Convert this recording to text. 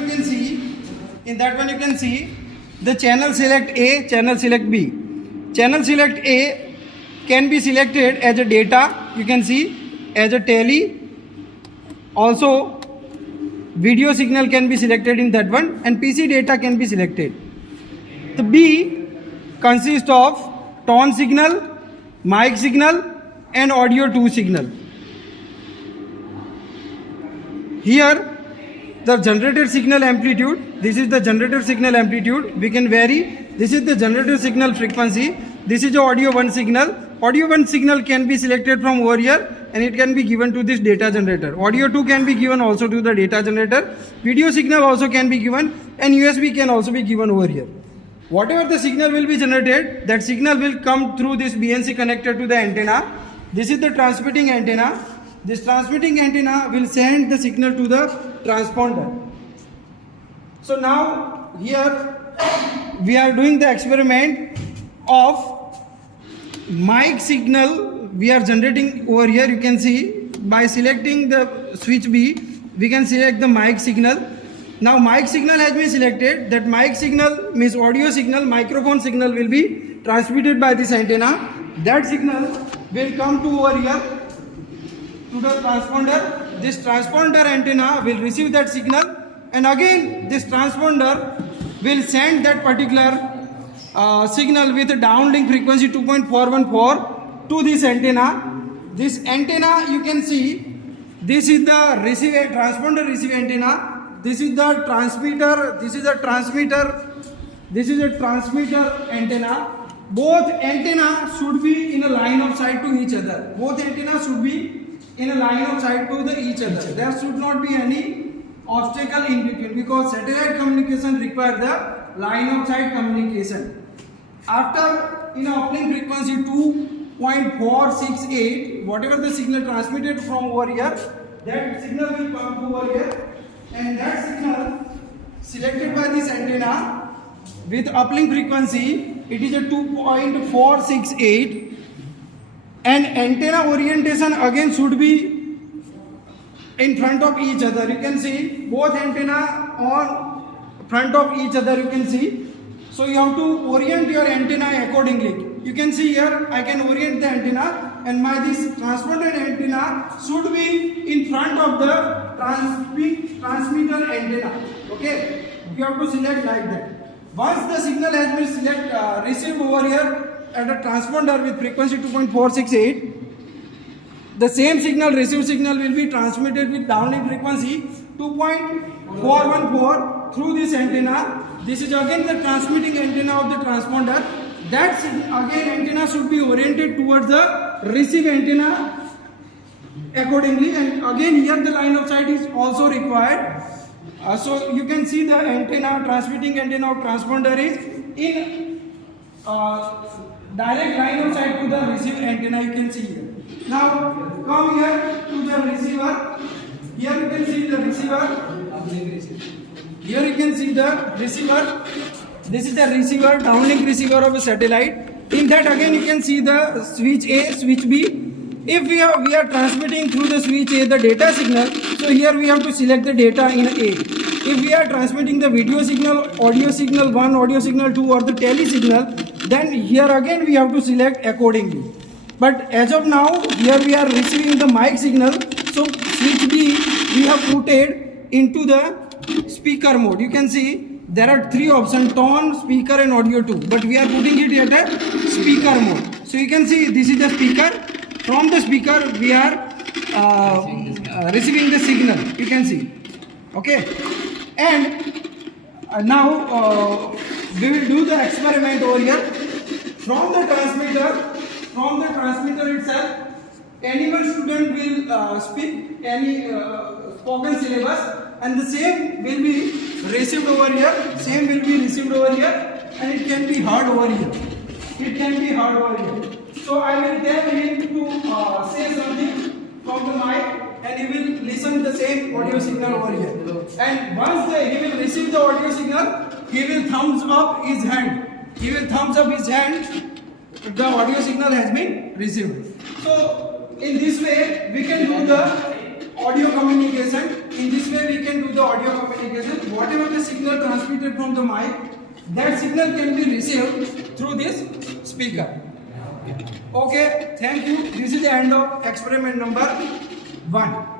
you can see, the channel select A, channel select B. Channel select A can be selected as a data, you can see, as a tele. Also video signal can be selected in that one, and PC data can be selected. The B consists of tone signal, mic signal and audio 2 signal. Here the generated signal amplitude, this is the generated signal amplitude, we can vary. This is the generated signal frequency, this is the audio 1 signal. Audio 1 signal can be selected from over here and it can be given to this data generator. Audio 2 can be given also to the data generator. Video signal also can be given, and USB can also be given over here. Whatever the signal will be generated, that signal will come through this BNC connector to the antenna. This is the transmitting antenna. This transmitting antenna will send the signal to the transponder. So now here we are doing the experiment of mic signal we are generating over here. You can see by selecting the switch B, we can select the mic signal. Now mic signal has been selected. That mic signal means audio signal, microphone signal will be transmitted by this antenna. That signal will come to over here to the transponder. This transponder antenna will receive that signal, and again this transponder will send that particular signal with a downlink frequency 2.414 to this antenna. This antenna, you can see, this is the receiver, transponder receive antenna. This is the transmitter, this is a transmitter, this is a transmitter antenna. Both antenna should be in a line of sight to each other. Both antenna should be in a line of sight to each other. There should not be any obstacle in between, because satellite communication requires the line of sight communication. After in a uplink frequency 2.468, whatever the signal transmitted from over here, that signal will come to over here, and that signal selected by this antenna with uplink frequency, it is a 2.468, and antenna orientation again should be in front of each other. You can see both antenna on front of each other, you can see. So you have to orient your antenna accordingly. You can see here I can orient the antenna, and this transponder antenna should be in front of the transmitter antenna. Okay, you have to select like that. Once the signal has been received over here at a transponder with frequency 2.468, the same signal, received signal, will be transmitted with downlink frequency 2.414 through this antenna. This is again the transmitting antenna of the transponder. That again antenna should be oriented towards the receive antenna accordingly, and again here the line of sight is also required. So you can see the antenna, transmitting antenna of transponder is in direct line of sight to the receive antenna, you can see here. Now come here to the receiver. Here you can see the receiver. Here you can see the receiver. This is the receiver, downlink receiver of a satellite. In that again you can see the switch A, switch B. If we are transmitting through the switch A the data signal, so here we have to select the data in A. If we are transmitting the video signal, audio signal 1, audio signal 2 or the tele signal, then here again we have to select accordingly. But as of now, here we are receiving the mic signal, so switch B we have put it into the speaker mode. You can see there are 3 options: tone, speaker and audio 2, but we are putting it at a speaker mode. So you can see this is the speaker. From the speaker we are receiving the signal, you can see. Okay, and now we will do the experiment over here. From the transmitter itself, any one student will speak any spoken syllabus, and the same will be received over here, and it can be heard over here. So I will tell him to say something from the mic, and he will listen the same audio signal over here. And once he will receive the audio signal, he will thumbs up his hand. The audio signal has been received. So in this way we can do the audio communication. Whatever signal transmitted from the mic, that signal can be received through this speaker. Okay, thank you. This is the end of experiment number 1.